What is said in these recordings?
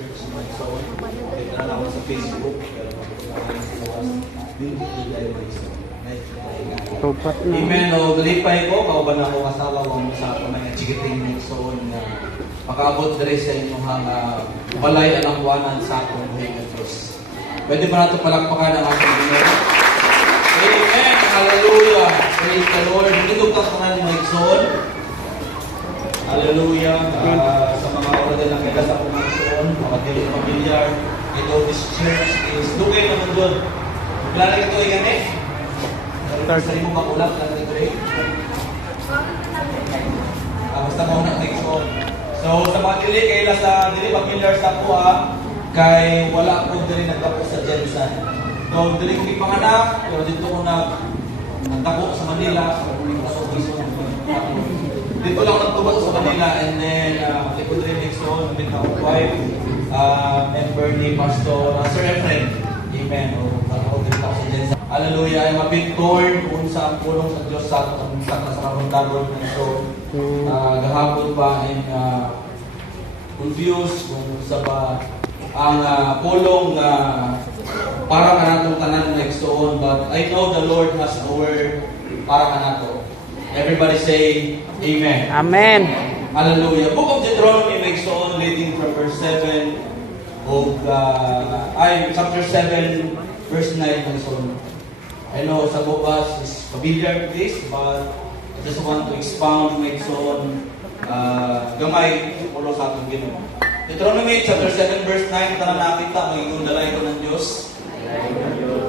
church naman. So, kita na ako sa Facebook, pero magpapagawa sa lawas, hindi ay mag-isa. Amen. O, galipay ko, kauban ako kasawa ko sa mga chikiting nagsoon na makaabot na rin sa inyong balay alangwanan sa akong buhay ng Diyos. Pwede ba natin palakpakan ang ating Panginoon? Amen. Hallelujah. Praise the Lord. Hindi ko kasanan ng nagsoon. Hallelujah. Sa mga order ng kaya sa akong nagsoon, mga pamilyar, ito, this church is dugay naman doon. Kilala ito yan eh. Sa imo makulat lang ito eh. Basta mo na nagsoon. So, sa mga dili, kaila sa dili pamilyar sa kuha, kay wala ko dili nagtapos sa Jensen. So, dili ko ipanganak, pero dito ko nagtapos sa Manila, sa dito lang nagtubot sa Manila, and then, ko dili nagsoon, with my wife, member ni Pastor Sir Efren. Amen. O, ako dito ako sa Jensen. Hallelujah. I'm a bit torn kung sa pulong sa Diyos sa ating sa kasaramdaman ng so gahapon pa and confused kung sa ba ang pulong para kanatong tanan nagsoon, but I know the Lord has a word para kanato. Everybody say Amen. Amen. Hallelujah. Book of Deuteronomy nagsoon leading from verse 7 of chapter 7 verse 9 nagsoon. I know some of us is familiar with this, but I just want to expound my son gamay ulo sa atong Ginoo. Deuteronomy chapter 7 verse 9 tara nakita magiging dalay ko ng Dios.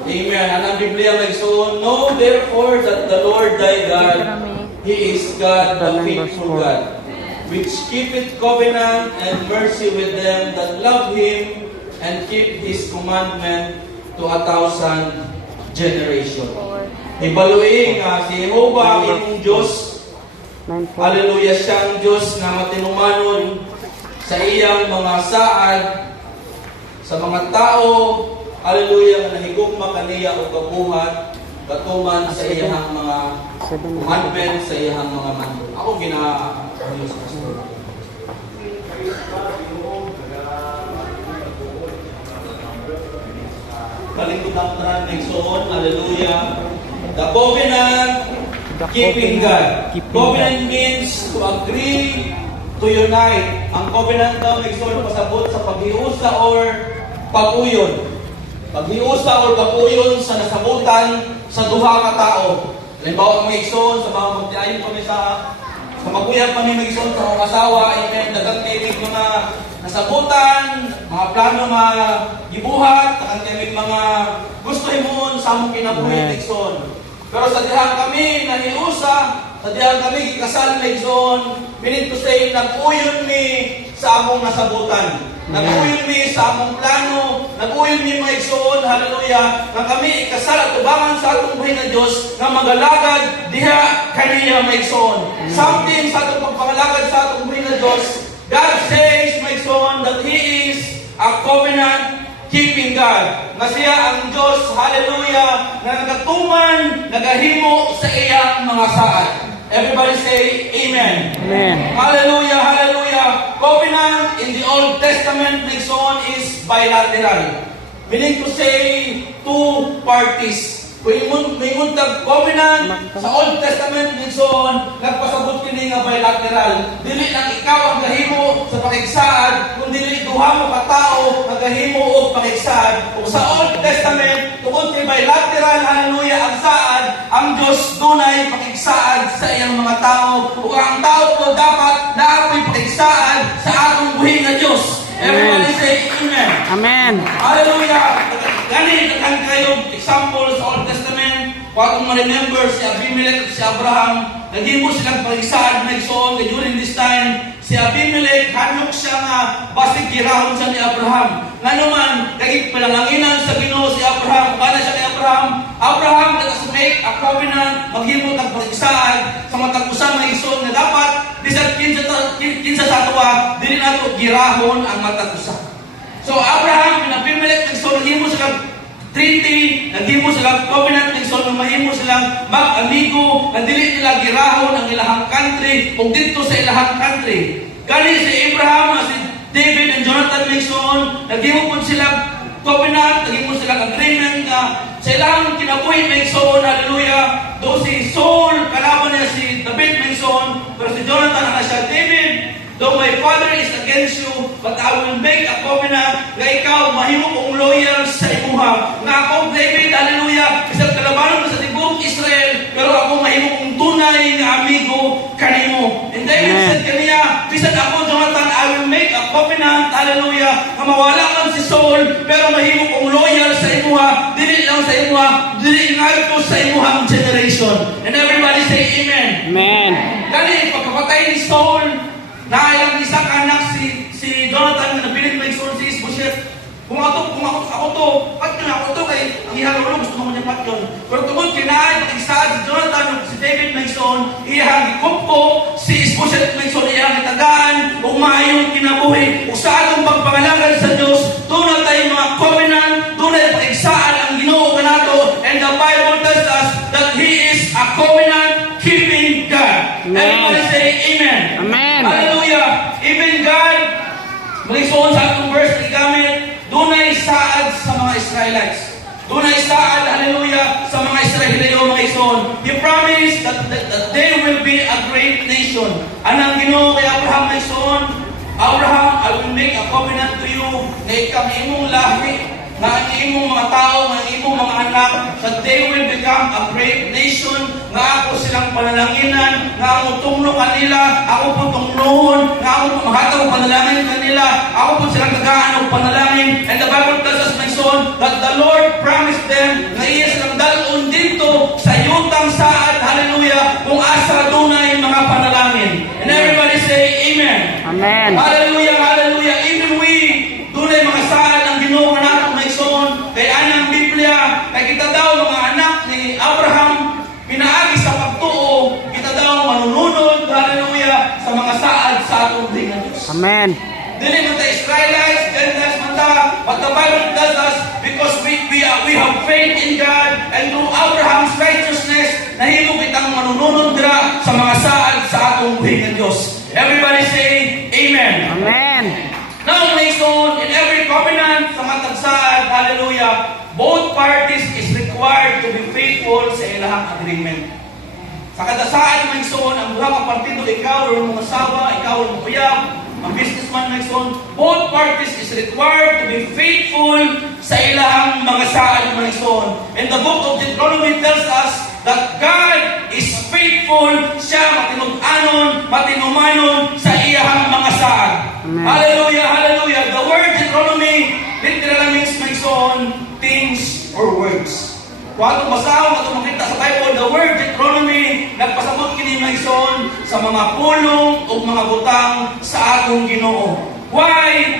Amen. Ang Biblia may so, know therefore that the Lord thy God, He is God, the faithful God, which keepeth covenant and mercy with them that love Him and keep His commandment to 1,000 generation. Ibaluing si Jehovah ang inyong Diyos. Hallelujah, siyang Diyos na matinumanon sa iyang mga saad sa mga tao. Hallelujah, na nahigugma kaniya o kabuhat katuman sa iyang mga commandment, sa iyang mga mandol. Ako Diyos Pastor. Kalingkod ang tanan nagsoon, hallelujah. The covenant keeping God. Covenant means to agree, to unite. Ang covenant daw nagsoon pasabot sa paghiusa or pag-uyon. Paghiusa or pag-uyon sa nasabutan sa duha ka tao. Halimbawa mga igsoon sa mga magtiayon kami sa maguyag kami mag-igsoon sa mga asawa, amen, dagang timig mga nasabutan, mga plano mga gibuhat, dagang mga gusto himon sa among kinabuhi igsoon. Pero sa diha kami nahiusa, sa diha kami gikasal na igsoon, meaning to say, nag-uyon mi sa among nasabutan. Nag-uyon mi sa among plano, nag-uyon mi mga igsoon, hallelujah, na kami ikasal at tubangan sa atong buhay na Diyos na magalagad diha kaniya mga igsoon. Something sa atong pagpangalagad sa atong buhay na Diyos, God says, my son, that He is a covenant-keeping God. Na siya ang Diyos, hallelujah, na nagatuman, nagahimo sa iyang mga saad. Everybody say, Amen. Amen. Hallelujah, hallelujah. Covenant in the Old Testament, my son, is bilateral. Meaning to say, two parties. Kung ingon tag covenant sa Old Testament nagsoon, nagpasabot kini nga bilateral. Dili lang ikaw ang gahimo sa pakigsaad, kundi dili duha mo ka tawo ang gahimo og pakigsaad. Ug sa Old Testament, tungod kay bilateral, hallelujah, ang saad, ang Dios dunay pakigsaad sa iyang mga tawo. Ug ang tawo po dapat naapoy pakigsaad sa atong buhi nga Dios. Everybody say Amen. Amen. Hallelujah. Gani kan kayo example sa Old Testament, kung ma-remember si Abimelech at si Abraham, naging mo silang pag-isaan na igsoon, during this time, si Abimelech, hanok siya nga, basig girahon siya ni Abraham. Nga naman, kagig palanganginan sa Ginoo si Abraham, para siya ni Abraham, Abraham, let us make a covenant, maghimot ang pag-isaan, sa matag-usan na igsoon, na dapat, disat kinsa sa tuwa, dili nato girahon ang matag-usan. So Abraham, Abimelech, naghimo silang treaty, naghimo silang covenant, mahimo silang mag-amigo, na dili nila girahon ang ilahang country, o dito sa ilahang country. Kani si Abraham, si David and Jonathan Nixon, naghimo po sila covenant, naghimo sila agreement nga sa ilang kinabuhi may igsoon, hallelujah. Do si Saul, kalaban niya si David may igsoon, pero si Jonathan ang siya, David, though my father is against you, but I will make a covenant nga ikaw mahimo kong loyal sa imuha. Nga ako, David, hallelujah, isang kalabanan sa tibok Israel, pero ako mahimo kong tunay nga amigo kanimo. And David said kaniya, bisan ako, Jonathan, I will make a covenant, hallelujah, nga mawala man si Saul, pero mahimo kong loyal sa imuha, dili lang sa imuha, dili nga ito sa imuha ang generation. And everybody say amen. Amen. Kani, pagkapatay ni Saul, na ilang isa ka anak si Jonathan na napilit may Saul si Ishbosheth. Kung ako to, pat yun ako to kay ang ihang ulo, gusto mo niya pat yun. Pero tungkol kinaay, pag-isaad si Jonathan, si David Mason, ihang ikupko, si Ishbosheth Mason, ihang itagaan, o maayong kinabuhi, o sa atong pagpangalangan sa Diyos, doon na tayo mga covenant, doon na pag-isaad ang Ginoo kanato, and the Bible tells us that He is a covenant-keeping God. Everybody say amen. Amen. Hallelujah. Even God, mag-isuon sa atong verse ni gamit, dunay saad sa mga Israelites. Dunay saad, hallelujah, sa mga Israelio, mga ison. He promised that they will be a great nation. Anang Ginoo kay Abraham, mga ison, Abraham, I will make a covenant to you na ikaw imong lahi, na ang imong mga tao, na ang imong mga anak, that they will become a great nation, nga ako silang panalanginan, nga ako tunglo kanila, ako po tunglohon, nga ako po mahataw panalangin kanila, ako po silang tagaan ng panalangin. And the Bible tells us, my son, that the Lord promised them na iya silang dalon dito sa yutang saad, hallelujah, kung asa dunay mga panalangin. And everybody say, amen. Amen. Hallelujah, hallelujah. Even we, dunay mga saad ang Ginoo nato, my son, kay anang Biblia, kay kita daw mga anak ni Abraham, pinaagi sa pagtuo, kita daw manununod, hallelujah, sa mga saad sa atong Diyos. Amen. Dili man ta Israelites, Gentiles man ta, but the Bible tells us, because we have faith in God, and through Abraham's righteousness, nahimo kitang manununod dira sa mga saad sa atong buhay ng Diyos. Everybody say, amen. Amen. Now, nation, in every covenant sa matag saad, hallelujah, both parties is required to be faithful sa ilang agreement. Sa kada saad, nation, ang duha ka partido, ikaw o mga asawa, ikaw o uyab, ang businessman, nation, both parties is required to be faithful sa ilang mga saad, nation. And the book of Deuteronomy tells us that God is faithful, siya matinud-anon, matinumanon sa iyang mga saad. Amen. Hallelujah, hallelujah. The word Deuteronomy literally means things or words. Kung atong basahon, atong makita sa Bible, the word Deuteronomy nagpasabot kini maison sa mga pulong o mga butang sa atong Ginoo. Why?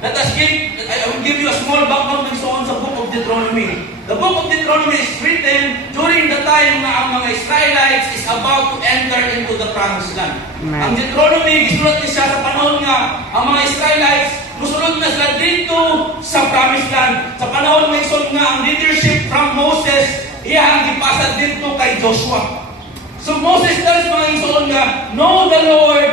I will give you a small background sa book of Deuteronomy. The book of Deuteronomy is written during the time na ang mga Israelites is about to enter into the promised land. Amen. Ang Deuteronomy, gisulat niya sa panahon nga ang mga Israelites musulod na sila dito sa promised land. Sa panahon ng isod nga ang leadership from Moses, iyang ipasad dito kay Joshua. So Moses tells mga isod nga, know the Lord,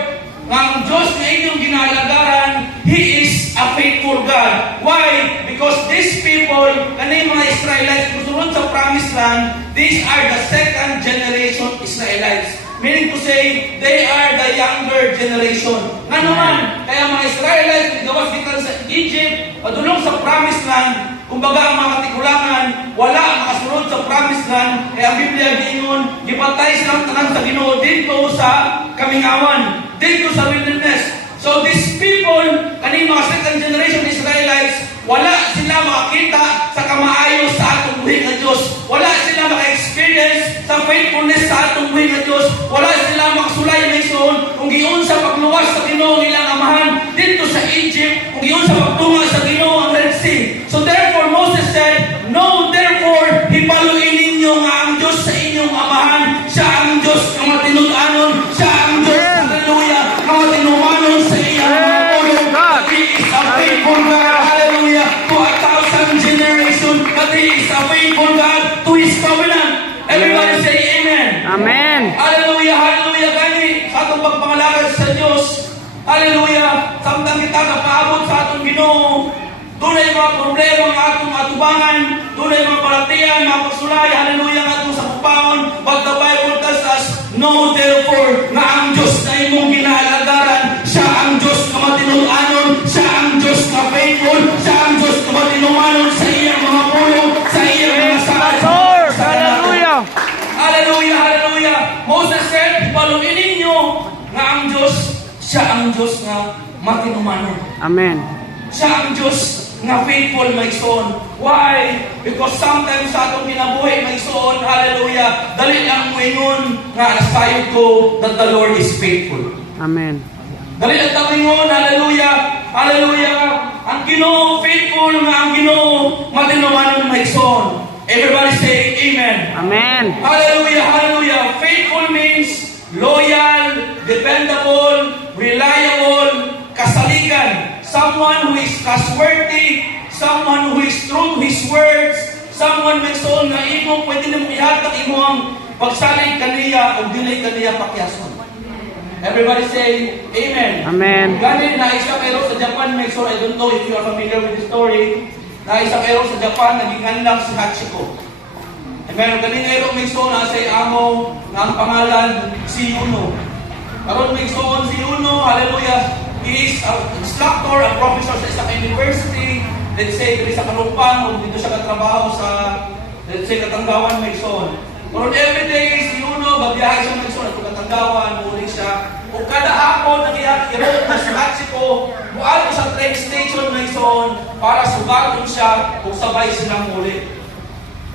nga ang Diyos na inyong ginalagaran, He is a faithful God. Why? Because these people, kanay mga Israelites, musulod sa promised land, these are the second generation Israelites. Meaning to say, they are the younger generation. Nga naman, kaya mga Israelites, gawas gikan sa Egypt, padulong sa promised land, kumbaga ang mga tigulangan, wala ang makasunod sa promised land, kaya ang Biblia giingon, gipatay silang tanan sa Ginoo dito sa Kamingawan, dito sa wilderness. So these people, kani mga second generation Israelites, wala sila makakita sa kamaayo sa atong buhay ng Diyos. Wala sila maka-experience sa faithfulness sa atong buhay ng Diyos. Wala sila makasulay na ison kung giun sa pagluwas sa Ginoo nilang amahan dito sa Egypt, kung giun sa pagtunga sa Ginoo ang Red Sea. So therefore Moses said, no, therefore, hibaluin ninyo nga ang Diyos sa inyong amahan. Siya ang Diyos na matinud-anon. Siya ang Diyos, hallelujah, na matinumanon sa iyong He is a faithful God, hallelujah, to 1,000 generations, but He is a faithful God to His covenant. Everybody say amen. Amen. Hallelujah, hallelujah. Gani, sa atong pagpangalagad sa Diyos, hallelujah, samtang kita napaabot sa atong Ginoo, Dunay mga problema nga atong atubangan, dunay mga palatian, mga pagsulay, hallelujah, nga atong sa kupaon. But the Bible tells us, know therefore nga ang Diyos na imong ginaalagaran, siya ang Diyos na matinuanon, siya ang Diyos na faithful, siya ang Diyos na matinuanon sa iyang mga pulong, sa iyang mga saad. Hallelujah! Hallelujah, hallelujah. Moses said, paluin ninyo nga ang Diyos, siya ang Diyos na matinumanon. Amen. Siya ang Diyos nga faithful, my son. Why? Because sometimes sa atong kinabuhi, my son, hallelujah, dali lang mo ingon nga nasayod ko that the Lord is faithful. Amen. Dali lang tayo ingon, hallelujah, hallelujah, ang Ginoo faithful nga ang Ginoo matinumanon, my son. Everybody say amen. Amen. Hallelujah, hallelujah. Faithful means loyal, dependable, reliable, kasaligan. Someone who is trustworthy, someone who is true to his words, someone may soul na imo pwede na ihatag imo ang pagsalig kaniya o dilay kaniya pakyason. Everybody say amen. Amen. Gani na isa kayo sa Japan, may soul, I don't know if you are familiar with the story. Na isa kayo sa Japan, naging lang si Hachiko. Meron kanina yung may soul na sa amo na ang pangalan si Yuno. Karon may soul si Yuno, hallelujah. He is a instructor, a professor sa isang university. Let's say, dito sa Kalupang, o dito siya katrabaho sa, let's say, Katanggawan, may soul. Karon everyday, si Yuno, babiyahe siya may soul, at Katanggawan, muli siya. O kada hapon, nag-iarot na si Hachiko, buwan ko sa train station, may soul, para sugaton siya, kung sabay silang muli.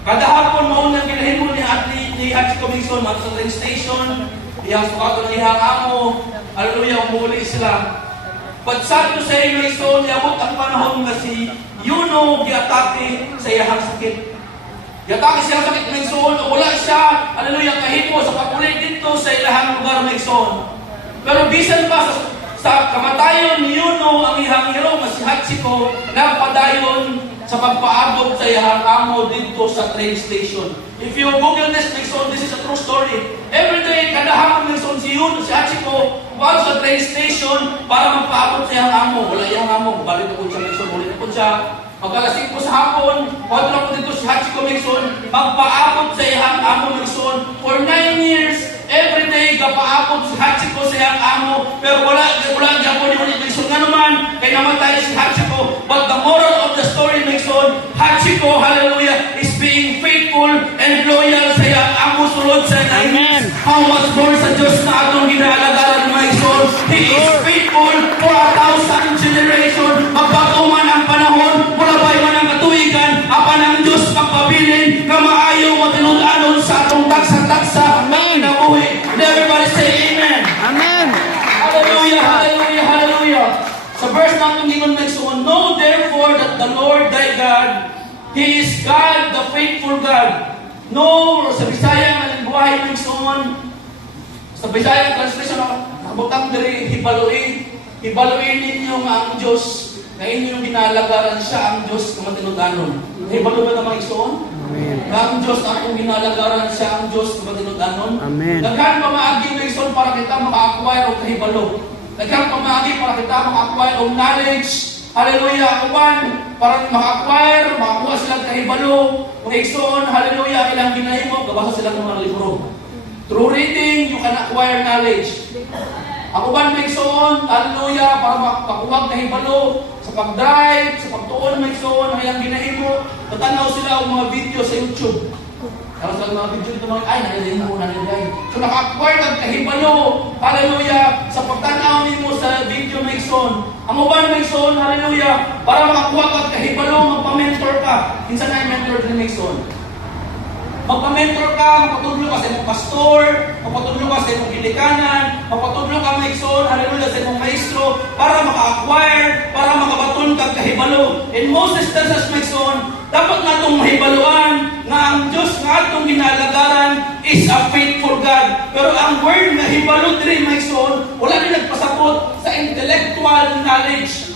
Kada hapon, maunang ginahin mo ni Hachiko Mingson, sa train station, iyang sugaton ng ihang amo, hallelujah, umuli sila. But sad to say, my soul, yamot ang panahon nga si Yuno giatake sa iyang sakit. Giatake siya sakit, my soul, wala siya, hallelujah, kahimo sa papulit dito sa ilahang lugar, my soul. Pero bisan pa sa kamatayon ni Yuno, ang ihang hero nga si Hachiko, nagpadayon sa pagpaabot sa iyang amo dito sa train station. If you Google this, my son, this is a true story. Every day, kada hapon, my son, si Yuno, si Hachiko, buwan sa train station para magpaabot sa iyang amo. Wala iyang amo, balik na po siya, my son, ulit na po siya. Pagkalasing po sa hapon, buwan na po dito si Hachiko, my son, magpaabot sa iyang amo, my son, for 9 years. Every day, kapaabot si Hachiko sa iyang amo, pero wala niya po ni ulit, my son, nga naman, kaya namatay si Hachiko. But the moral of the story, my son, Hachiko, hallelujah, is being faithful and loyal sa iyang amo sulod sa Amen. How much more sa Diyos na atong ginaalagaran, my son? He is faithful for 1,000 generation. Magpatuman ang panahon, mula ba'y man ang katuigan, apan ang Diyos magpabilin, na maayaw matinudanon sa atong taksa-taksa. Amen. And everybody say amen. Amen. Hallelujah, hallelujah, hallelujah. Sa verse natin gingon may suon, know therefore that the Lord thy God, He is God, the faithful God. No, sa Bisaya nga buhay ng suon, sa Bisaya translation nakabutang diri, hibaluin ninyo nga ang Diyos, na inyong ginalagaran siya ang Diyos na matinudanon. Hibalo ba naman isuon? Amen. Ang Diyos na akong ginalagaran siya ang Diyos na matinudanon. Amen. Daghan pa maagi na isuon para kita maka-acquire o kahibalo. Daghan pa maagi para kita maka-acquire o knowledge. Hallelujah, akuan, para maka-acquire, makakuha silang kahibalo. Kung isuon, hallelujah, ilang ginahimo, gabasa sila ng mga libro. Through reading, you can acquire knowledge. Ako ba may soon, hallelujah, para makakuha kahibalo sa pag-drive, sa pagtuon may soon, hayang ginahimo, matanaw sila ang mga video sa YouTube. Tapos sa mga video nito mga, ay, nalilin mo, nalilin. So naka-acquire kang kahibalo, hallelujah, sa pagtanaw mo sa video may soon. Ang ba may soon, hallelujah, para makakuha kang kahibalo, magpa-mentor ka. Minsan na mentor din may soon. Magpa-mentor ka, magpatudlo ka sa imong pastor, magpatudlo ka sa imong gilikanan, magpatudlo ka maigsoon, hallelujah, sa imong maestro, para maka-acquire, para makabaton kag kahibalo. And Moses tells us maigsoon, dapat natong mahibaluan nga ang Diyos nga atong ginalagaran is a faithful God. Pero ang word na hibalo diri maigsoon, wala din nagpasabot sa intellectual knowledge.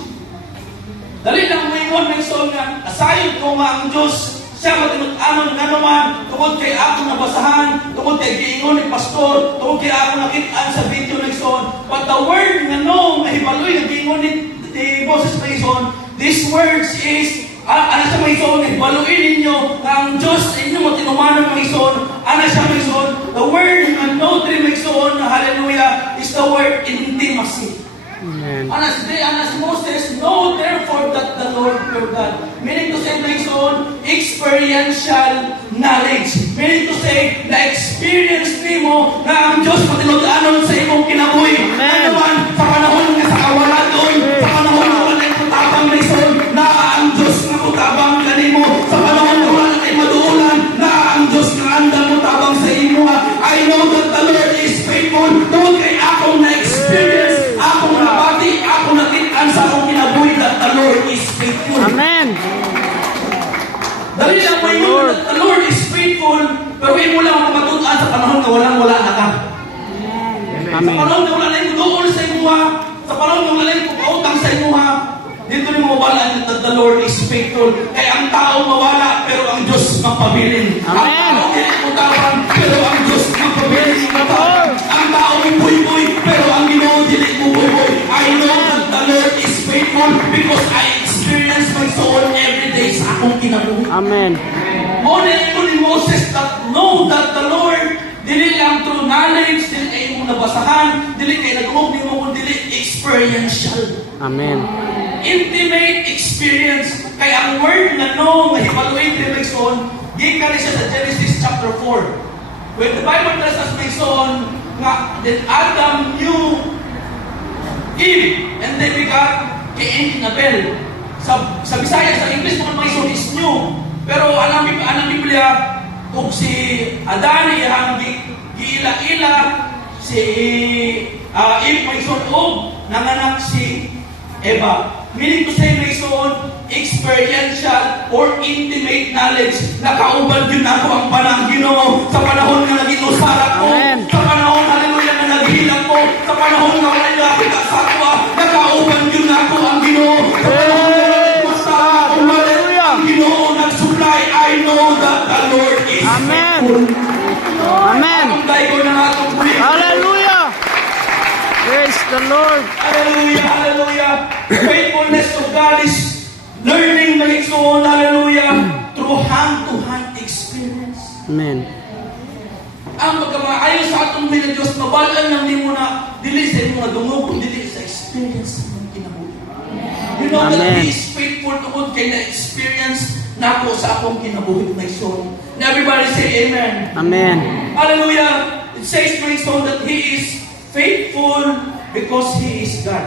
Dali lang mo ingon maigsoon nga, asayod ko nga ang Diyos siya matinudanon nga naman, tungkol kay ako nabasahan, tungkol kay giingon ni pastor, tungkol kay ako nakitaan sa video na ison. But the word nga no, mahibaloy, nga giingon ni Moses na ison, These words is, ano siya may son, baluin ninyo ang Diyos sa inyo mo tinumanan may son, ano siya may son, the word adultery may son, hallelujah, is the word intimacy. Amen. As Moses, know therefore that the Lord your God. Meaning to say, my son, experiential knowledge. Meaning to say, na-experience ni mo na ang Diyos matinud-anon sa imong kinabuhi. Ano man, sa panahon nga sa kawalan doon, sa panahon nga wala yung kutabang may son, na ang Diyos nga kutabang kanimo. Sa panahon nga wala kayo maduulan, na ang Diyos nga andang kutabang sa imo. I know that the Lord is faithful. Doon kay akong na-experience, akong nabati, akong nakitaan sa akong kinabuhi that the Lord is faithful. Amen. Dali lang mo yun that the Lord is faithful, pero hindi mo lang matutuan sa panahon na walang-wala na ka. Sa Amen. panahon na wala na yung doon sa imuha, sa panahon na wala yung pagkautang sa imuha, dito rin mawala that the Lord is faithful. Kaya ang tao mawala, pero ang Diyos magpabilin. Ang Amen. tao hindi mutawang, pero ang Diyos magpabilin. Ang tao buy-buy, pero ang Ginoo dili mo buy-buy. I know that the Lord is faithful because I experience my soul every day sa akong kinabuhi. Amen. Muna ito ni Moses that know that the Lord dili lang through knowledge, dili kayo mong nabasahan, dili kayo nag-umog, dili mo kung dili experiential. Amen. Intimate experience. Kaya ang word na no, mahibaluin ni son, gikan siya sa Genesis chapter 4. When the Bible tells us may son, nga, that Adam knew Eve, and they begot Cain and Abel. Sa Bisaya, sa English naman may son is new. Pero alam Biblia, kung si Adan ang giila-ila, si Eve may son nanganak si Eva. Meaning to say, may son, experiential or intimate knowledge. Nakauban yun ako ang panang Ginoo sa panahon na naging usarak ko, Amen. sa panahon, hallelujah, na naghilang ko, sa panahon na wala na kita sa ako, nakauban yun ako ang Ginoo. Sa panahon na naging usarak ko, Hallelujah. ang Ginoo nag-supply. I know that the Lord is Amen. faithful. Amen. Ang daigo na natong buhay. Hallelujah. Praise the Lord. Hallelujah, hallelujah. The faithfulness of God is learning na ito, hallelujah, through hand-to-hand experience. Amen. Ang pagkamaayon sa atong mga Diyos, mabalaan lang din mo na dili sa mga dungog, dili sa experience ng kinabuhi. You know that Amen. He is faithful tungkol kay na-experience na ako sa akong kinabuhi na ison. And everybody say Amen. Amen. Hallelujah. It says to his son that He is faithful because He is God.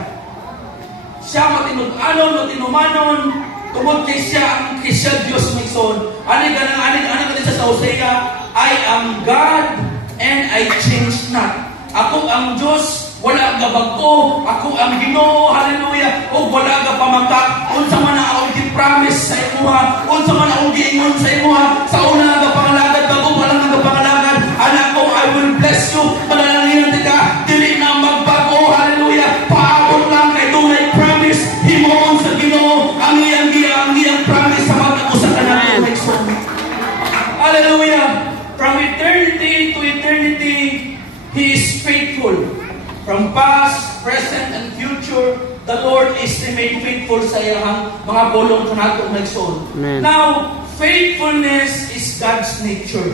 Siya matinud-anon, matinumanon, tungkol kay siya Diyos may son. Ani ka sa Hosea, I am God and I change not. Ako ang Diyos, wala ka bago. Ako ang Ginoo, hallelujah. O wala ka pamagtak. Unsa man akong gi-promise sa imuha, unsa man akong giingon sa imuha, sa una nga pangalagad, bago wala nga pangalagad, anak ko, I will bless you. Panalangin ka, dili na magbago, hallelujah. Paabot lang kay tunay promise. Himoon sa Ginoo ang iyang promise sa mga usa ka na may son. Hallelujah. From eternity to eternity, He is faithful. From past, present, and future, the Lord is remain faithful sa iyang mga bolong kanatong nagson. Amen. Now, faithfulness is God's nature.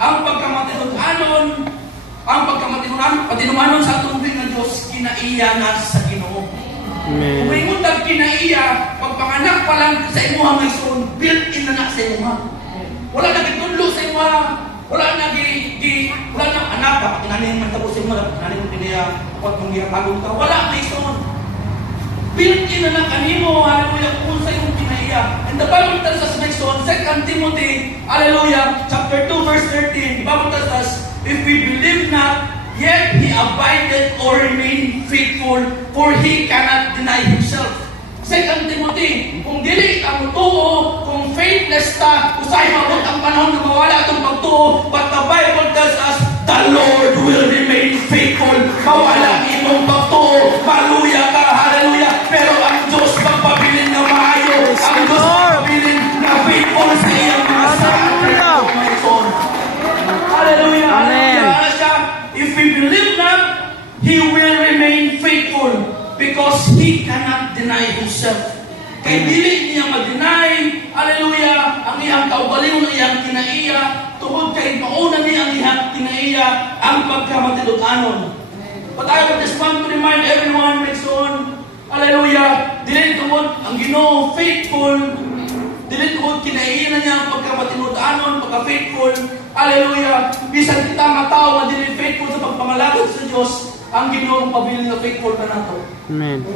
Ang patinumanon sa atong ng Diyos, kinaiya na sa Ginoo. Amen. Kung may muntag kinaiya, pagpanganak pa lang sa imuha may son, built-in na sa imuha. Wala na gitudlo sa imuha. Wala na anak ba? Kinanin man tapos sa imuha. Kinanin mo piniya. Huwag mong ginapagong ka. Wala may son. Built-in na kanimo. Hallelujah. Kung sa imong kinaiya. And the Bible tells us next son, 2 Timothy, hallelujah, chapter 2, verse 13. The Bible tells us, if we believe not, yet He abided or remained faithful, for He cannot deny Himself. 2 Timothy, kung dili ang tuo, kung faithless ta, usay mabot ang panahon na mawala itong pagtuo, but the Bible tells us, the Lord will remain faithful. Mawala imong pagtuo, maluya ka, hallelujah, pero ang Diyos magpabilin na maayo, ang Diyos magpabilin na faithful sa iyang mga Hallelujah. Hallelujah. Amen. If we believe not, He will remain faithful because He cannot deny Himself. Kay dili niya mag-deny, hallelujah, ang iyang kaugalingon, ang iyang kinaiya, tungod kay mauna niya ang iyang kinaiya, ang pagkamatiludanon. But I would just want to remind everyone, next on, hallelujah, dili tungod ang Ginoo faithful, dili tungod kinaiya na niya ang pagkamatiludanon, pagka-faithful, hallelujah, bisan kita nga tao nga dili faithful sa pagpangalagad sa Dios, ang Ginoo ang pabiling na faithful ka nato. Amen.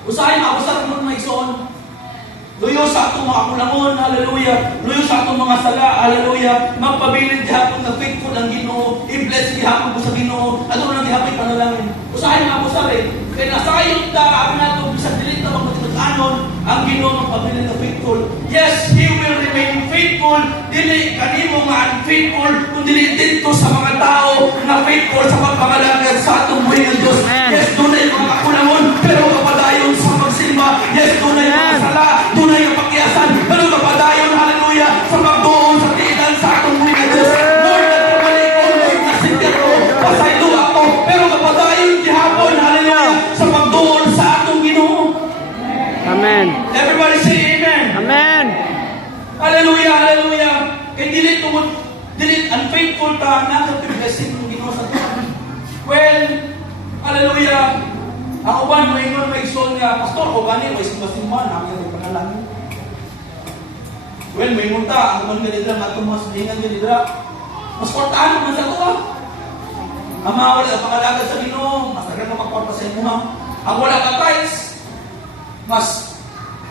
Usahay nga, usahay mo na igsoon. Luyo sa atong mga kulangon, hallelujah. Luyo sa atong mga sala, hallelujah. Magpabilid gihapon na faithful ang Ginoo. I-bless gihapon ko sa Ginoo. Ano nang gihapon panalangin. Usahay nga, usahay. Kaya nasayod ta, abi nato bisag dili ta magpatinud-anon ang Ginoo magpabilid na faithful. Yes, He will remain faithful. Dili kanimo nga unfaithful, kung dili dito sa mga tao na faithful sa pagpangalagad sa atong buhay ng Diyos. Amen. Yes, tunay mga kulangon, pero kapadayon sa magsimba. Yes, tunay mga Amen. sala, tunay ang pagkiyasan, pero kapadayon, hallelujah, sa magdoon sa tiidan sa atong buhay ng Diyos. Lord, nagkamali ko, Lord, nasindir ko, pasaylo ako, pero kapadayon gihapon, hallelujah, sa magdoon sa atong Ginoo. Amen. Everybody say amen. Amen. Hallelujah, hallelujah. Kaya dili tungod, dili unfaithful ka, nakapag-blessing ng Ginoo sa tuwa. Well, hallelujah. Ang uban, may ingon, may soul nga, Pastor, o gani, may simba-simba, namin yung panalangin. Well, may ingon ta, ang uban nga nila, matumas, hingan nga nila. Mas kortaan naman sa tuwa. Ang mga wala, ang pangalagad sa Ginoo, mas tagal na magkorta sa inyo, ha. Ang wala ka tithes, mas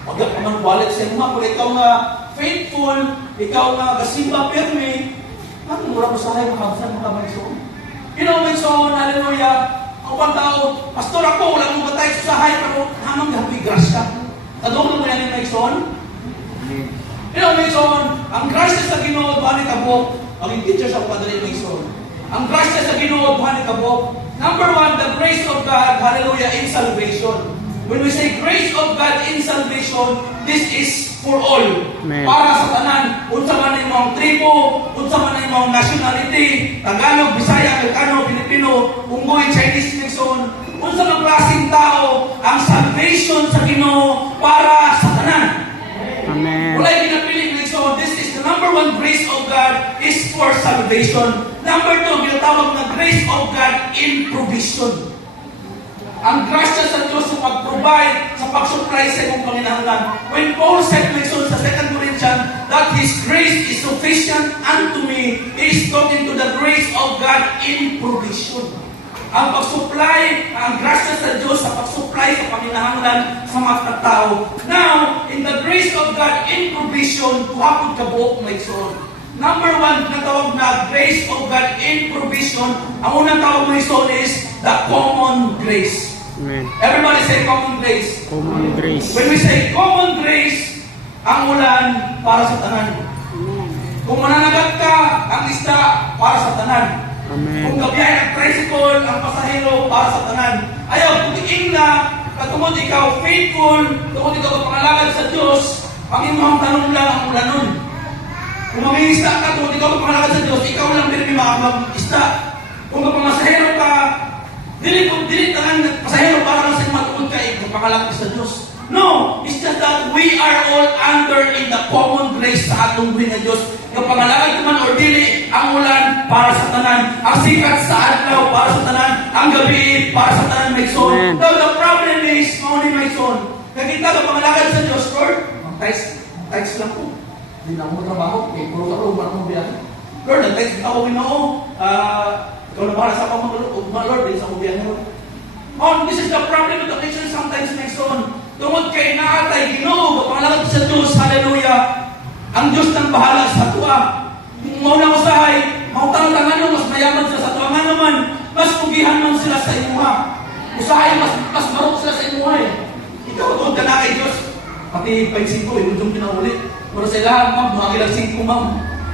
pag naman wallet sa inyo, kung ikaw nga faithful, ikaw nga kasimba, pirme, ano mura mo sa kayo, makabsan, makabaysoon. You know, baysoon, hallelujah. Ang upang tao, Pastor ako, wala mong batay sa sahay, pero hamang gabi, grasya. Tadong mo yan yung baysoon? You know, baysoon, ang grasya sa Ginoo, buhan ni Kabok, ang teacher sa padali baysoon. Ang grasya sa Ginoo, buhan ni Kabok. Number one, the grace of God, hallelujah, in salvation. When we say grace of God in salvation, this is for all. Amen. Para sa tanan, unsa man ay mong tribo, unsa man ay mong nationality, Tagalog, Bisaya, Amerikano, Pilipino, Unggoy, Chinese, Nixon, unsa man klaseng tao, ang salvation sa Ginoo para sa tanan. Amen. Walay ginapili Nixon, this is the number one grace of God is for salvation. Number two, ginatawag na grace of God in provision. Ang grasya sa Diyos sa pag-provide, sa pag-supply sa iyong panginahanglan. When Paul said mention sa 2 Corinthians that His grace is sufficient unto me, He is talking to the grace of God in provision. Ang pag-supply, ang grasya sa Diyos sa pag-supply sa panginahanglan sa mga tao. Now, in the grace of God in provision, tuhapon ka buok may soon. Number one, natawag na grace of God in provision. Ang unang tawag may soon is the common grace. Amen. Everybody say common grace. Common grace. When we say common grace, ang ulan para sa tanan. Kung mananagat ka, ang isda para sa tanan. Amen. Kung gabiyahe ang tricycle, ang pasahero para sa tanan. Ayaw, putiin na, katungod ikaw faithful, tungod ikaw pangalagad sa Diyos, ang imong tanong lang ang ulanon. Kung mag-iista ka, tungod ikaw pangalagad sa Diyos, ikaw lang din mag-isda. Kung kapasahero ka, dili tanang pasahero para lang sa matungod ka, ikaw pangalagad sa Diyos. No, it's just that we are all under in the common grace sa atong buhay ng Diyos. Yung pangalagad man or dili, ang ulan para sa tanan, ang sikat sa adlaw para sa tanan, ang gabi para sa tanan, may son. Amen. Now the problem is, mauni may son. Kakita ka pangalagad sa Diyos, Lord, thanks lang po. Hindi na mo trabaho, kaya puro ka rin, wala mo biyahe. Lord, thanks ako Ginoo. Ikaw na para sa pamamaluto, Lord, din sa biyahe mo. Oh, this is the problem with the Christian sometimes, my son. Tungod kay naatay Ginoo, pangalagad sa Diyos, hallelujah. Ang Diyos nang bahala sa tuwa. Kung mauna usahay, mautang-tangan nyo, mas mayaman sila sa tuwa. Nga naman, mas pugihan man sila sa imuha. Usahay, mas marok sila sa imuha eh. Ikaw, tuwag ka na kay Diyos. Pati 5-5, yung pinaulit. Pero sila, ma'am, buhagi lang 5, ma'am.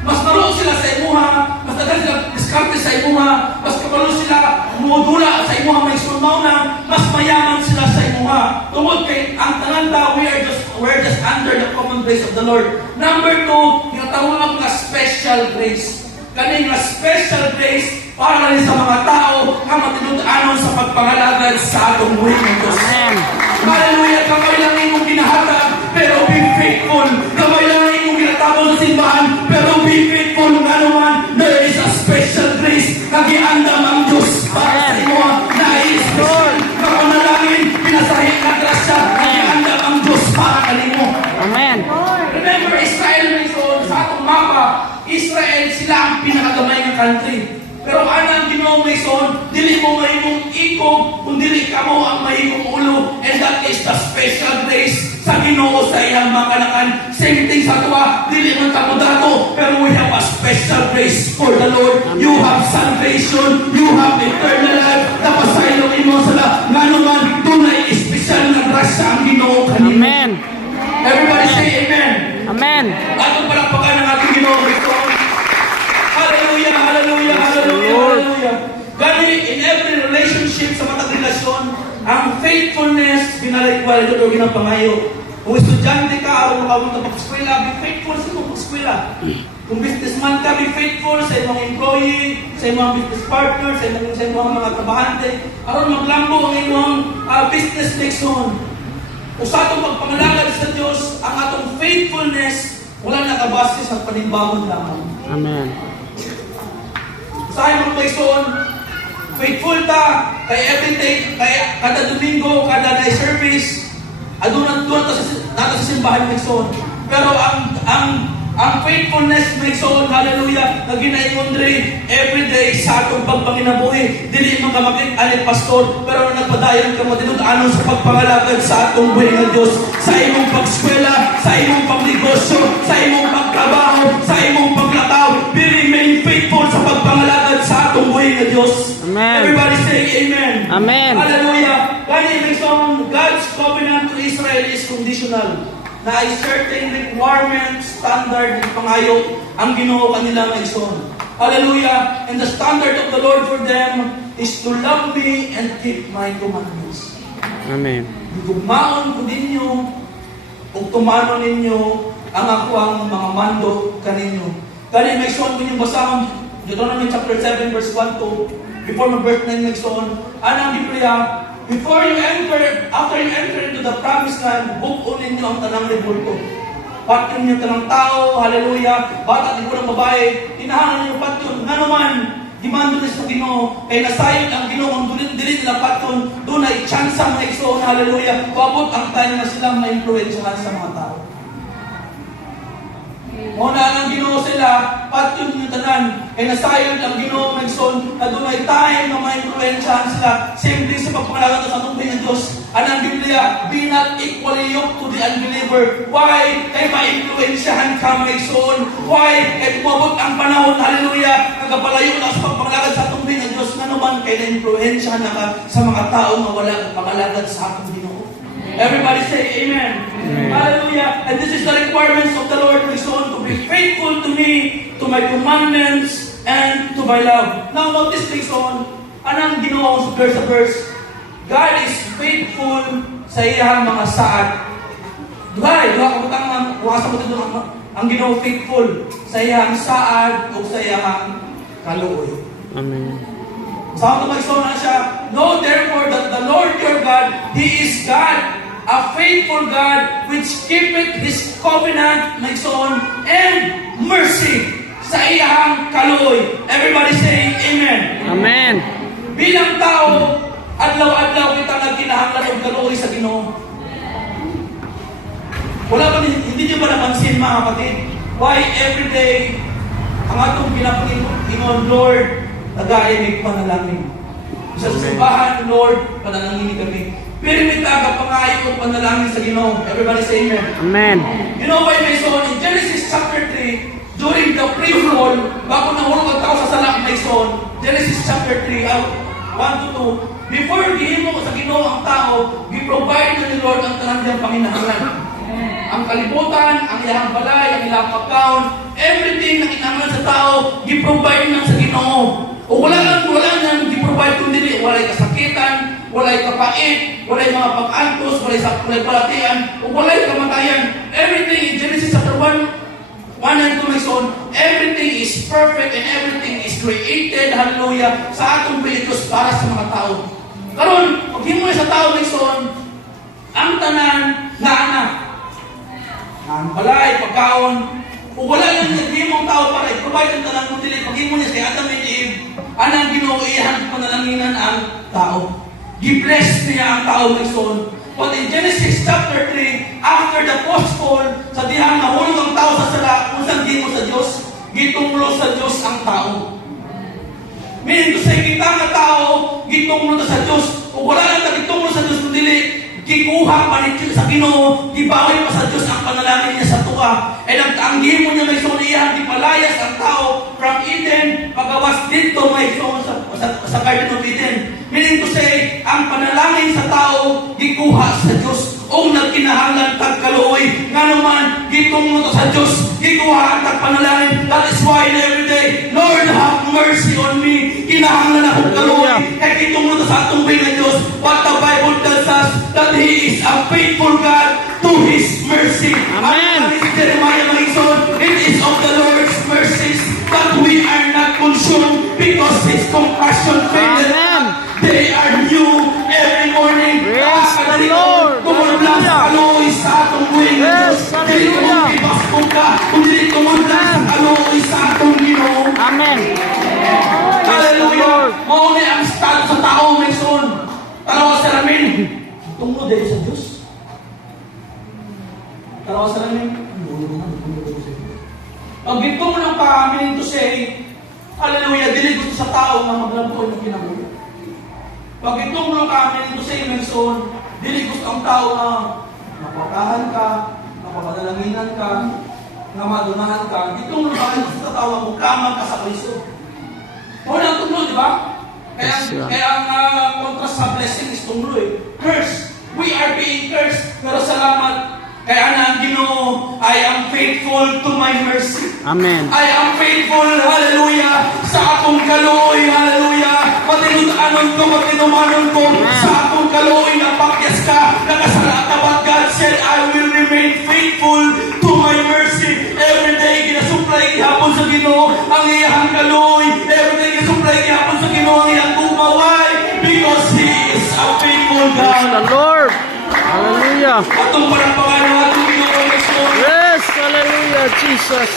Mas marok sila sa imuha, mas tagal sila diskarte sa imuha, mas kapalo sila umudula sa imuha, may sunmaw na, mas mayaman sila sa imuha. Tungod kay ang talanta, we're just under the common grace of the Lord. Number two, yung tawag na special grace. Kaning na special grace para rin sa mga tao ang matinudanon sa pagpangalagad sa atong buhay ng Diyos. Amen. Hallelujah! Kamay lang imong ginahata sila ang pinakagamay ng country. Pero anang Ginoo Mason, dili mo mahimong ikog, kung dili ka mo ang mahimong ulo, and that is the special grace sa Ginoo sa iyang mga kanakan. Same thing sa tuwa, dili man ka mo dato, pero we have a special grace for the Lord. You have salvation, you have eternal life, napasaylo imo sala, nga naman, tunay special na grasya ang Ginoo kanimo. Amen. Everybody say amen. Amen. Atong palakpakan ng ating Ginoo Kristo. Hallelujah, hallelujah, hallelujah, hallelujah. Gani, in every relationship sa matag relasyon, ang faithfulness, binalikwal ito o ginapangayo. Kung estudyante ka, araw makapunta pag-eskwela, be faithful sa mong pag-eskwela. Kung businessman ka, be faithful sa imong employee, sa imong business partner, sa imong mga trabahante. Aron maglambo ang imong business leksyon. O sa atong pagpangalagad sa Diyos, ang atong faithfulness, wala nakabase sa panimbawon lamang. Amen. Sa imong leksyon, faithful ta, kay everything, kay kada Domingo, kada night service, aduna nato sa simbahan leksyon. Pero ang faithfulness leksyon, hallelujah, na ginaingon rin everyday sa atong pagpanginabuhi. Dili man ka makit-alit pastor, pero nagpadayon ka matinud-anon sa pagpangalagad sa atong buhay ng Diyos, sa imong pag-eskwela, sa imong pagnegosyo, sa imong pagtrabaho, sa imong paglakaw. Be remain faithful sa pagpangalagad sa atong buhay ng Diyos. Amen. Everybody say amen. Amen. Hallelujah. Kaya leksyon, God's covenant to Israel is conditional. Na ay certain requirement, standard, ng pangayo ang Ginoo kanila nga ison. Hallelujah! And the standard of the Lord for them is to love me and keep my commandments. Amen. Gugmaon ko ninyo o tumano ninyo ang ako ang mga mando kaninyo. Kaya may ison ko yung basahon, Deuteronomy chapter 7 verse 1 to before mag-birth na yung ison. Anong Biblia? After you enter into the promised land, bukunin niyo ang tanang libulto. Patyon niyo tanang tao, hallelujah, bata at igurang babae, inahanan niyo patyon. Nga naman, dimando niyo sa Ginoo, kay nasayod ang Ginoo, ang dulin nila patyon, doon ay tsansa mga igsoon, hallelujah, paabot ang tayo na silang ma-influensyahan sa mga tao. Muna ang Ginoo sila, patyon niyo tanan, kay nasayod ang Ginoo nagson, na doon ay time na ma-influensyahan sila, simple sa pagpangalaga sa tumpay ng Diyos. Anang Biblia, be not equally yoked to the unbeliever. Why? Kay ma-influensyahan ka nagson. Why? Kay tumabot ang panahon, hallelujah, nagapalayo na sa pagpangalaga sa tumpay ng Diyos, na naman kay na-influensyahan na ka sa mga tao na wala pangalagad sa atong Ginoo. Everybody say amen. Amen. Hallelujah. And this is the requirements of the Lord, my son, to be faithful to me, to my commandments, and to my love. Now notice, my son, anong Ginoo sa verse? God is faithful sa iyang mga saad. Duha kabutang wasa mo dito ang Ginoo faithful sa iyang saad o sa iyang kaluoy. Amen. Sa mga istorya na siya, know therefore that the Lord your God, He is God, a faithful God, which keepeth His covenant, my son, and mercy sa iyang kaluoy. Everybody say Amen. Amen. Bilang tao, adlaw-adlaw kita nagkinahanglan og kaluoy sa Ginoo. Wala ba, hindi niyo ba napansin mga kapatid? Why every day, ang atong pinapangingon, Lord, nag-aimig panalangin. Sa simbahan, Lord, panalangin kami. Pero may tagapangayo o panalangin sa Ginoo. Everybody say amen. Amen. You know why, my son? In Genesis chapter 3, during the pre-fall, bago nahulog ang tao sa salak, my son, Genesis chapter 3, 1 to 2, before gihimo sa Ginoo ang tao, gi-provide na ni Lord ang tanan niyang panginahanglan. Ang kalibutan, ang iyang balay, ang iyang pagkaon, everything na kinahanglan sa tao, gi-provide na sa Ginoo. O wala nang gi-provide kundi walay kasakitan, walay kapait, walay mga pag-antos, walay palatian, o walay kamatayan. Everything in Genesis chapter 1 and 2, my son, everything is perfect and everything is created, hallelujah, sa atong Diyos para sa mga tao. Karon, pag himo sa tao, my son, ang tanan na anak, ang balay, pagkaon, kung wala nang naghimong tao para i-provide ang tanan kung dili, pag himo niya si Adam and Eve, anang Ginoo iyan panalanginan ang tao. Gi-bless niya ang tao, my son. But in Genesis chapter 3, after the post-fall, sa dihang nahulog ang tao sa sala, kung saan di mo sa Diyos, gitunglo sa Diyos ang tao. Meaning to say, kita nga tao, gitunglo na sa Diyos. Kung wala lang gitunglo sa Diyos, kundi gikuha pa ni sa Ginoo, gibawi pa sa Diyos ang panalangin niya sa tuwa. And ang gihimo niya may sunihan, gipalayas ang tao from Eden, pagawas dito may sa Garden of Eden. Meaning to say, ang panalangin sa tao, gikuha sa Diyos. O nagkinahanglan tagkaluoy, nga naman, gitunglo sa Diyos, gikuha ang tagpanalangin. That is why every day, Lord, have mercy on me. Kinahanglan akong kaluoy. Kaya gitunglo sa atong ng Diyos. What the Bible tells us, that He is a faithful God to His mercy. Amen. At Jeremiah Mason, it is of the Lord's mercies that we are not consumed because His compassion faileth not. They are new every morning. Praise the Lord. Tumulong sa kaluoy sa atong buhay ng Diyos. Dili tumulong ka, kundi tumulong sa kaluoy sa atong Ginoo. Amen. Hallelujah. Mauni ang estado sa tao, Mason. Tarawa sa ramin. Tungkol dahil sa Diyos. Tarawa sa ramin. Pag gitunglo ka, meaning to say, hallelujah, dili gusto sa tao na maglabuan ng kinabuhi. Pag itunglo ka, meaning to say, Mason, dili gusto ang tao na mapakahan ka, napapadalanginan ka, na madunahan ka. Itunglo ka, gusto sa tao na mukaman ka sa Kristo. Wala ang tunglo, di ba? Kaya ang contrast sa blessing is tunglo eh. Curse. We are being cursed. Pero salamat. Kaya na ang Ginoo, I am faithful to my mercy. Amen. I am faithful, hallelujah, sa akong kaluoy, hallelujah. Matinudanon ko, matinumanon ko, sa akong kaluoy na pakyas ka, nakasala ka, but God said, I will remain faithful to my mercy. Every day, ginasuplay gihapon sa Ginoo, ang iyahang kaluoy. Every day, ginasuplay gihapon sa Ginoo, ang iyang kumaway, because He is a faithful Praise the God. Lord. Hallelujah. Atong parampakan ng atong Ginoo, Mason. Yes, hallelujah, Jesus.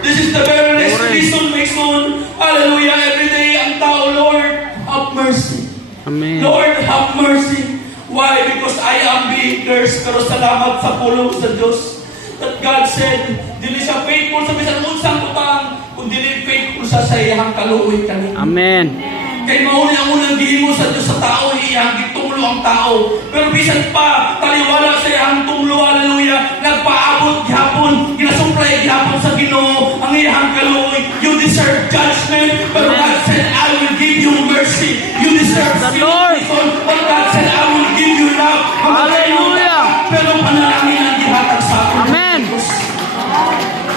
This is the very next reason, Mason. Hallelujah. Every day, ang tao, Lord, have mercy. Amen. Lord, have mercy. Why? Because I am being cursed. Pero salamat sa pulong sa Diyos. That God said, dili siya faithful sa bisan unsang utang, kung dili faithful siya sa iyang kaluoy kanina. Amen. Kay mauni ang unang gihimo sa Diyos sa tao, iyang gitunglo ang tao. Pero bisan pa, taliwala sa iyang tunglo, hallelujah, nagpaabot gihapon, ginasuplay gihapon sa Ginoo, ang iyang kaluoy. You deserve judgment, but God said, I will give you mercy. You deserve The Lord. but God said, I will give you love. Hallelujah. Pero panalangin ang gihatag sa akin. Amen.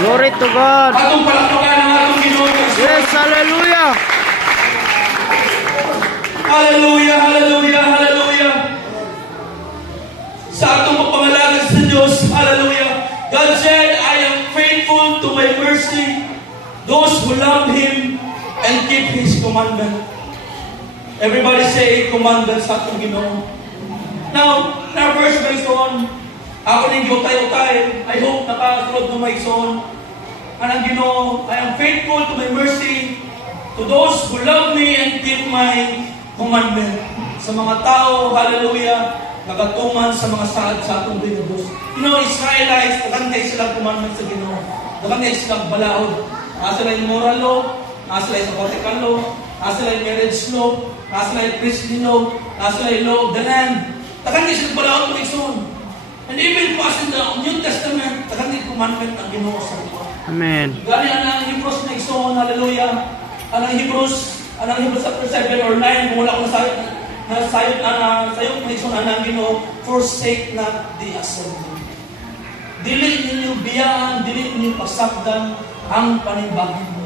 Glory to God. Atong palakpakan ang atong Ginoo. Yes, hallelujah. Hallelujah, hallelujah, hallelujah. Sa atong pagpangalangin sa Diyos, hallelujah. God said, I am faithful to my mercy, those who love Him and keep His commandment. Everybody say, commandments sa atong Ginoo. Now, na verse based on, ako ning utay-utay, I hope nakasulod mo may son. Anang Ginoo, I am faithful to my mercy, to those who love me and keep my commandment. Sa mga tao, hallelujah, nagatuman sa mga saad sa atong Diyos. You know, Israelites, nakantay silang commandment sa Ginoo. Nakantay silang balaod. Nasa sila yung moral law, nasa sila yung political law, nasa sila yung marriage law, nasa sila yung priestly law, nasa sila yung law of the land. Nakantay silang balaod mo ison. And even po as in the New Testament, nakantay commandment ang Ginoo sa ito. Amen. Gani ang Hebrews na ison, hallelujah. Ang Hebrews chapter 7 or 9, kung wala ko sayot na ison, ang Ginoo, forsake not the assembly. Dili ninyo biyaan, dili ninyo pasakdan ang panimbahan mo.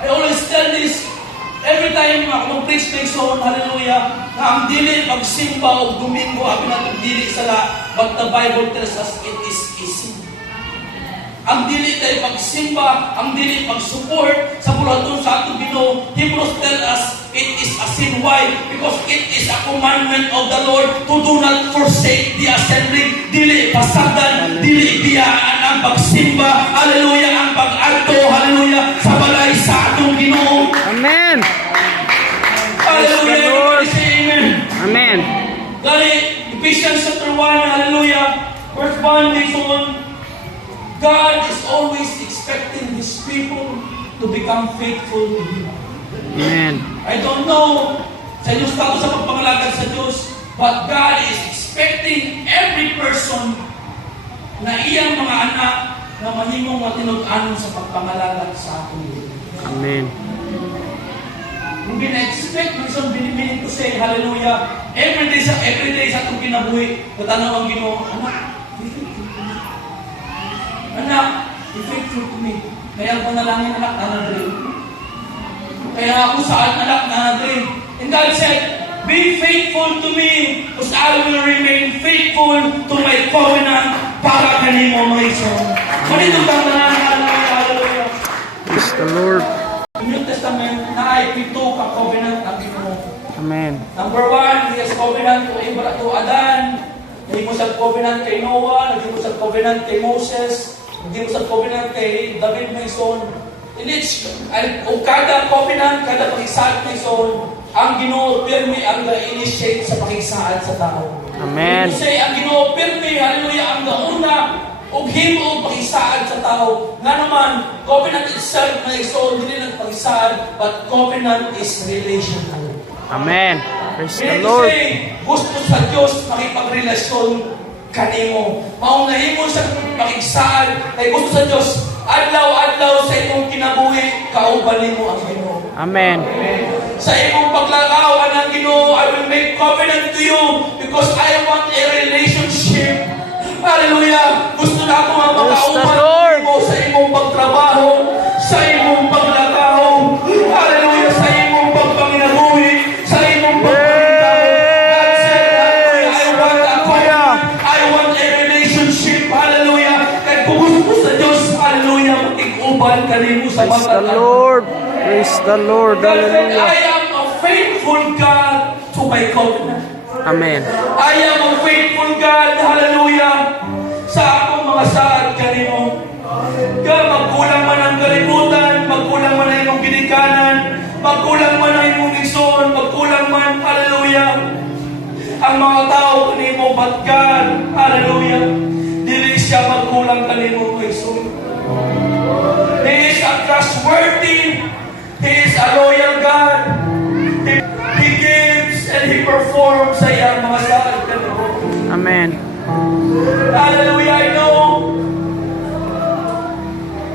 I always tell this, every time ako mag-preach ng ison, hallelujah, na ang dili pagsimba o Domingo, ako na dili sala, but the Bible tells us it is easy. Ang dili tayo pagsimba, ang dili pag-support sa pulaton sa atong Ginoo. Hebrews tell us it is a sin. Why? Because it is a commandment of the Lord to do not forsake the assembly. Dili pasagdan, dili biyaan ang pagsimba. Hallelujah, ang pag-alto, hallelujah, sa balay sa atong Ginoo. Amen. Hallelujah, everybody say amen. Amen. Dali, Ephesians chapter 1, hallelujah, verse 1, this one. God is always expecting His people to become faithful to Him. Amen. I don't know sa inyong status sa pagpangalagad sa Diyos, but God is expecting every person na iyang mga anak na mahimong matinud-anon sa pagpangalagad sa ating Diyos. Amen. Kung bina-expect, minsan binibining ko say, hallelujah, every day sa itong kinabuhi, katanaw ang Ginoo, anak, be faithful to me. Kaya ako nalangin, anak, nanadrin. Kaya ako saan, anak, nanadrin. And God said, be faithful to me, because I will remain faithful to my covenant para kanimo mga iso. Manitong tantanan, hallelujah, hallelujah. Praise the Lord. New Testament na ay pito ka covenant ang Ginoo. Amen. Number 1, He has covenant to Adan. Hindi mo sa covenant kay Noah, hindi mo sa covenant kay Moses, hindi mo sa covenant kay David na ison. O kada covenant, kada pakisaad na ison, ang Ginoo pirmi ang ga-initiate sa pakisaad sa tao. Amen. Kasi ang Ginoo pirmi, hallelujah, ang gauna og himo og pakisaad sa tao. Nga naman, covenant itself na ison, hindi lang pakisaad, but covenant is relational. Amen. Praise the Meaning Lord. to say, gusto sa Diyos makipagrelasyon kanimo. Maong nahimo sa pakigsaan, kay gusto sa Diyos, adlaw-adlaw sa imong kinabuhi, kauban mo ang Ginoo. Amen. Sa imong paglakaw ang Ginoo, I will make covenant to you because I want a relationship. Hallelujah! Gusto na ako Praise the makauban Lord. mo sa imong pagtrabaho, sa imong paglakaw. Hallelujah! Sa imong pagpanginabuhi, sa imong pagpanginabuhi. God said, hallelujah, I want a relationship. Hallelujah! Kahit kung gusto mo sa Diyos, hallelujah, mag-iguban ka rin mo sa Praise the mga Lord. Praise the Lord. God said, Hallelujah. I am a faithful God to my covenant. Amen. I am a faithful God, hallelujah, sa akong mga saad kanino. Kaya magkulang man ang kalibutan, magkulang man ang imong ginikanan, magkulang man ang imong igsoon, magkulang man, hallelujah, ang mga tao kanimo, but God, hallelujah, dili siya magkulang kanimo, igsoon. He is a trustworthy, He is a loyal God. He gives and He performs sa iyang mga saad kanino. Amen. Hallelujah, I know.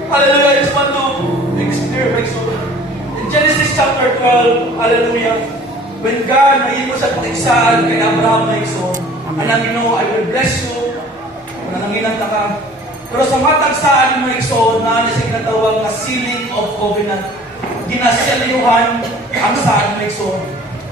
Hallelujah, I just want to experience. In Genesis chapter 12, hallelujah, when God nahimo sa pakigsaan kay Abraham na ison, anang Ginoo, I will bless you, nananginan ta ka. Pero sa matag saan mo ison, na siya kinatawag na sealing of covenant. Ginaselyuhan ang saan mo ison.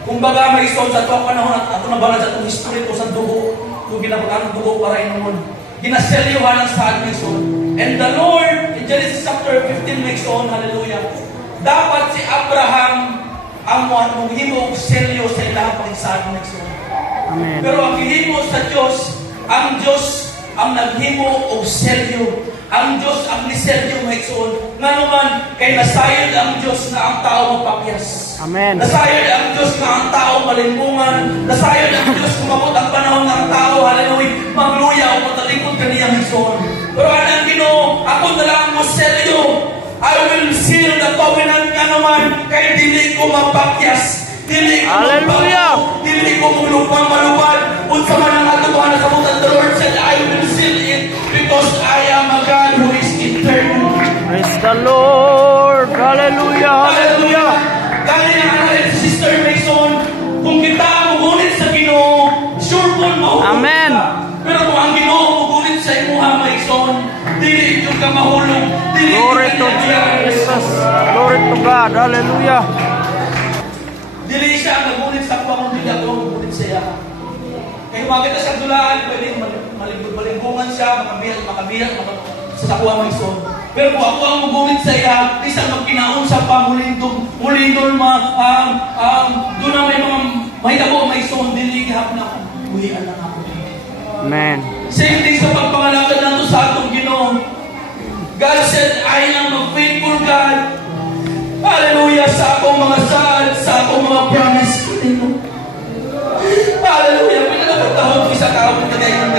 Kung baga may ison sa ito panahon at ako nabalan sa itong history ko sa dugo, kung ginabagang dugo para inumun. Ginaselyuhan ang saan mo ison. And the Lord, in Genesis chapter 15 next on, hallelujah, dapat si Abraham ang mong himo selyo sa ilang pakigsaan next on. Amen. Pero ang himo sa Diyos ang naghimo og selyo. Ang Diyos ang niselyo next on. Nga naman, kay nasayod ang Diyos na ang tao magpakyas. Amen. Nasayod ang Diyos na ang tao malimbungan. Nasayod ang Diyos kumabot ang panahon ng tao, hallelujah, magluya o matalikod kaniyang ison. Pero anong Ginoo, ako na lang mo selyo. I will seal the covenant nga naman, kay dili ko mapakyas. Dili ko Hallelujah! magbago. Dili ko maglupang maluwad. Unsa man ang atubuhan na kabutan, the Lord said, I will seal it because I am a God who is eternal. Praise the Lord. Hallelujah. Hallelujah. Galing ang anak si Sister Mason, kung kita mugunit sa Ginoo, sure po mahugot Amen. ka. Pero kung ang Ginoo mugunit sa imuha, Mason, dili yung ka mahulog. Dili Glory yung to ka Jesus. Glory to God. Hallelujah. Dili siya ang nagunit sa kuha kung dili ako ang nagunit sa iya. Kaya makita sa dulaan, pwedeng malibungan siya, makabihag, sa kuha Mason. Pero kung ako ang magunit sa iya, isang magkinaon sa pamulindong, doon na may mga mahitabo, may son, diligihap na ako. Buhian lang ako. Amen. Same thing sa pagpangalakad nato sa atong Ginoo. God said, I am a faithful God. Hallelujah, sa akong mga saad, sa akong mga promise. Hallelujah, pinagapagtahog, isa ka, kagayon ng